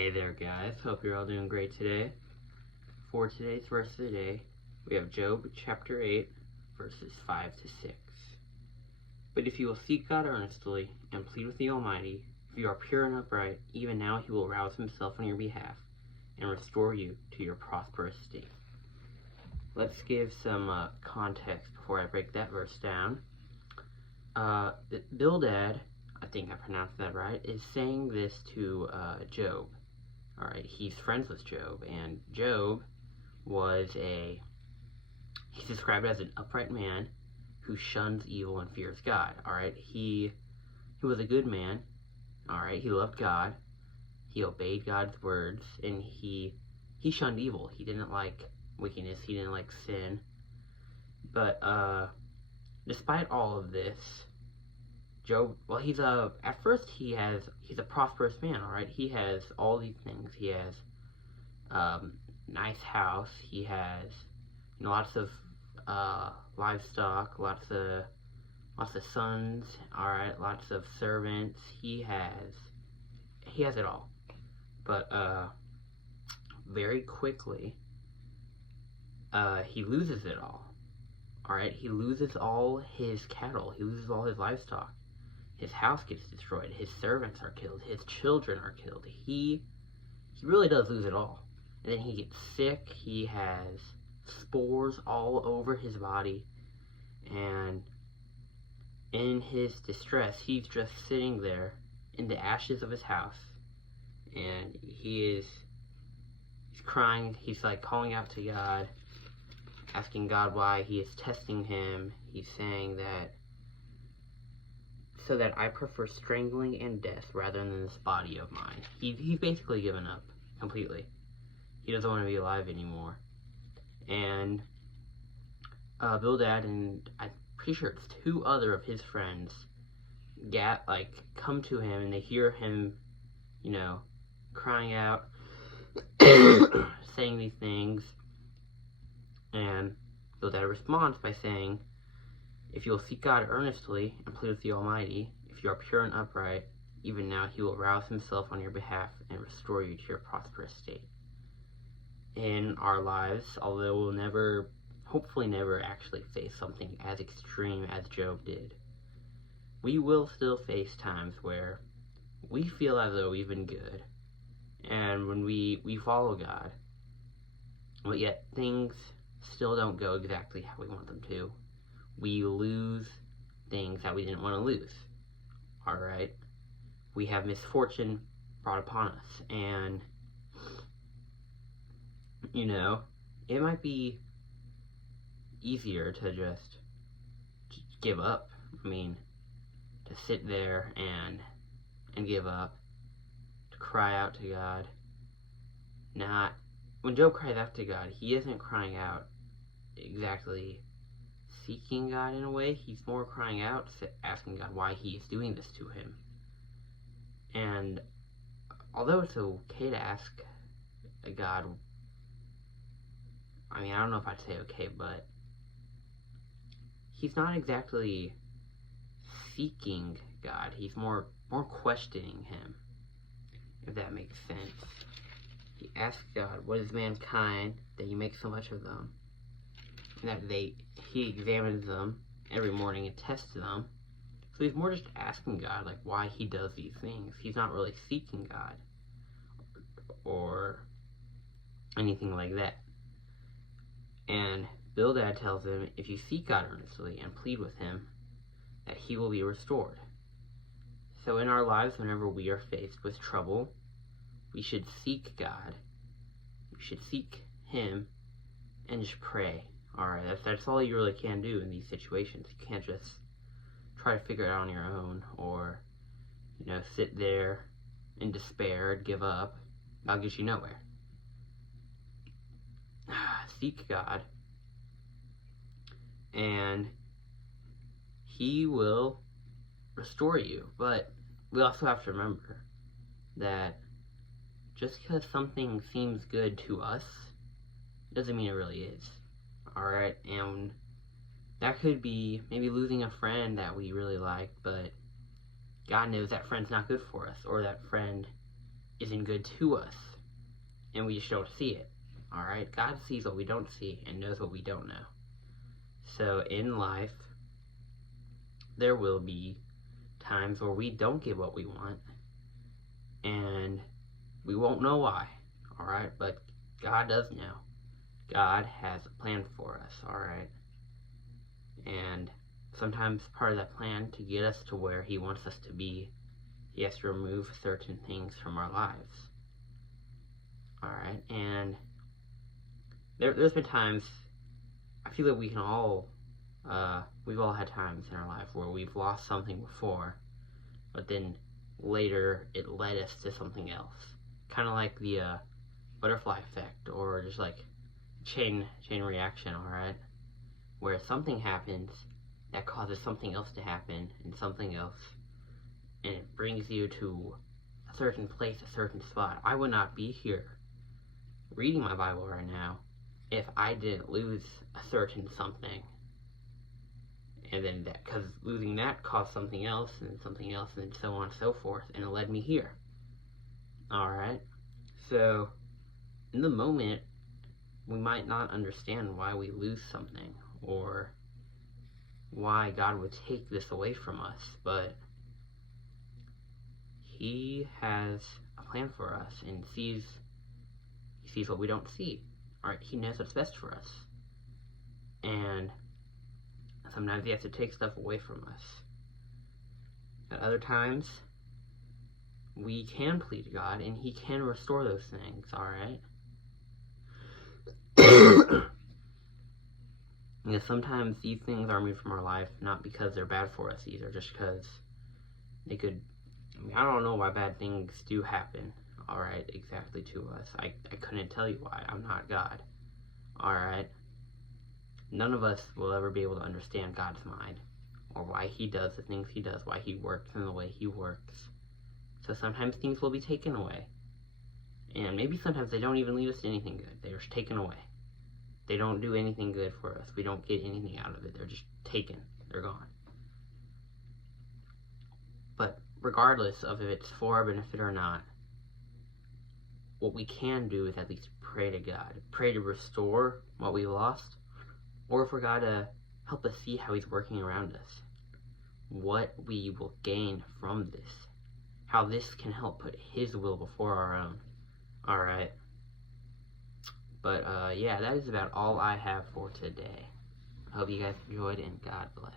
Hey there guys, hope you're all doing great today. For today's verse of the day, we have Job chapter 8, verses 5 to 6. But if you will seek God earnestly and plead with the Almighty, if you are pure and upright, even now he will rouse himself on your behalf and restore you to your prosperous state. Let's give some context before I break that verse down. Bildad, I think I pronounced that right, is saying this to Job. Alright, he's friends with Job, and Job he's described as an upright man who shuns evil and fears God. Alright, he was a good man. Alright, he loved God. He obeyed God's words, and he shunned evil. He didn't like wickedness. He didn't like sin. But despite all of this, Job, well, he's a prosperous man, alright? He has all these things. He has nice house. He has lots of livestock, lots of sons, alright, lots of servants. He has it all. But very quickly he loses it all. Alright, he loses all his cattle. He loses all his livestock. His house gets destroyed. His servants are killed. His children are killed. He really does lose it all. And then he gets sick. He has spores all over his body. And in his distress, he's just sitting there in the ashes of his house. And he's crying. He's like calling out to God, asking God why he is testing him. He's saying that, so that I prefer strangling and death rather than this body of mine. He's basically given up completely. He doesn't want to be alive anymore. And Bildad, and I'm pretty sure it's two other of his friends, come to him, and they hear him, crying out, saying these things. And Bildad responds by saying, if you will seek God earnestly and plead with the Almighty, if you are pure and upright, even now he will rouse himself on your behalf and restore you to your prosperous state. In our lives, although we'll hopefully never actually face something as extreme as Job did, we will still face times where we feel as though we've been good, and when we follow God, but yet things still don't go exactly how we want them to. We lose things that we didn't want to lose. Alright? We have misfortune brought upon us. And, it might be easier to just give up. I mean, to sit there and give up. To cry out to God. When Job cries out to God, he isn't crying out exactly seeking God in a way. He's more crying out, asking God why he is doing this to him. And although it's okay to ask God, I don't know if I'd say okay, but he's not exactly seeking God. He's more questioning him, if that makes sense. He asks God, what is mankind that you make so much of them? And that he examines them every morning and tests them. So he's more just asking God, why he does these things. He's not really seeking God or anything like that. And Bildad tells him, if you seek God earnestly and plead with him, that he will be restored. So in our lives, whenever we are faced with trouble, we should seek God. We should seek him and just pray. Alright, that's all you really can do in these situations. You can't just try to figure it out on your own, or, sit there in despair and give up. That'll get you nowhere. Seek God, and he will restore you. But we also have to remember that just because something seems good to us doesn't mean it really is. Alright, and that could be maybe losing a friend that we really like, but God knows that friend's not good for us, or that friend isn't good to us, and we just don't see it. Alright? God sees what we don't see and knows what we don't know. So in life, there will be times where we don't get what we want, and we won't know why. Alright? But God does know. God has a plan for us. Alright? And sometimes part of that plan to get us to where He wants us to be, He has to remove certain things from our lives. Alright? And there's been times, I feel that we can all, we've all had times in our life where we've lost something before, but then later it led us to something else. Kind of like the butterfly effect, or just like chain reaction, alright? Where something happens that causes something else to happen, and something else, and it brings you to a certain place, a certain spot. I would not be here reading my Bible right now if I didn't lose a certain something. And then that, because losing that caused something else, and something else, and so on and so forth, and it led me here. Alright? So, in the moment, we might not understand why we lose something, or why God would take this away from us, but He has a plan for us, and He sees what we don't see. Alright, He knows what's best for us. And sometimes He has to take stuff away from us. At other times, we can plead God, and He can restore those things, alright? Because sometimes these things are removed from our life, not because they're bad for us either, just because they could, I don't know why bad things do happen, alright, exactly to us. I couldn't tell you why. I'm not God, alright? None of us will ever be able to understand God's mind, or why He does the things He does, why He works in the way He works. So sometimes things will be taken away. And maybe sometimes they don't even lead us to anything good. They're just taken away. They don't do anything good for us. We don't get anything out of it. They're just taken. They're gone. But regardless of if it's for our benefit or not, what we can do is at least pray to God. Pray to restore what we lost, or for God to help us see how He's working around us. What we will gain from this. How this can help put His will before our own. Alright? But, yeah, that is about all I have for today. I hope you guys enjoyed, and God bless.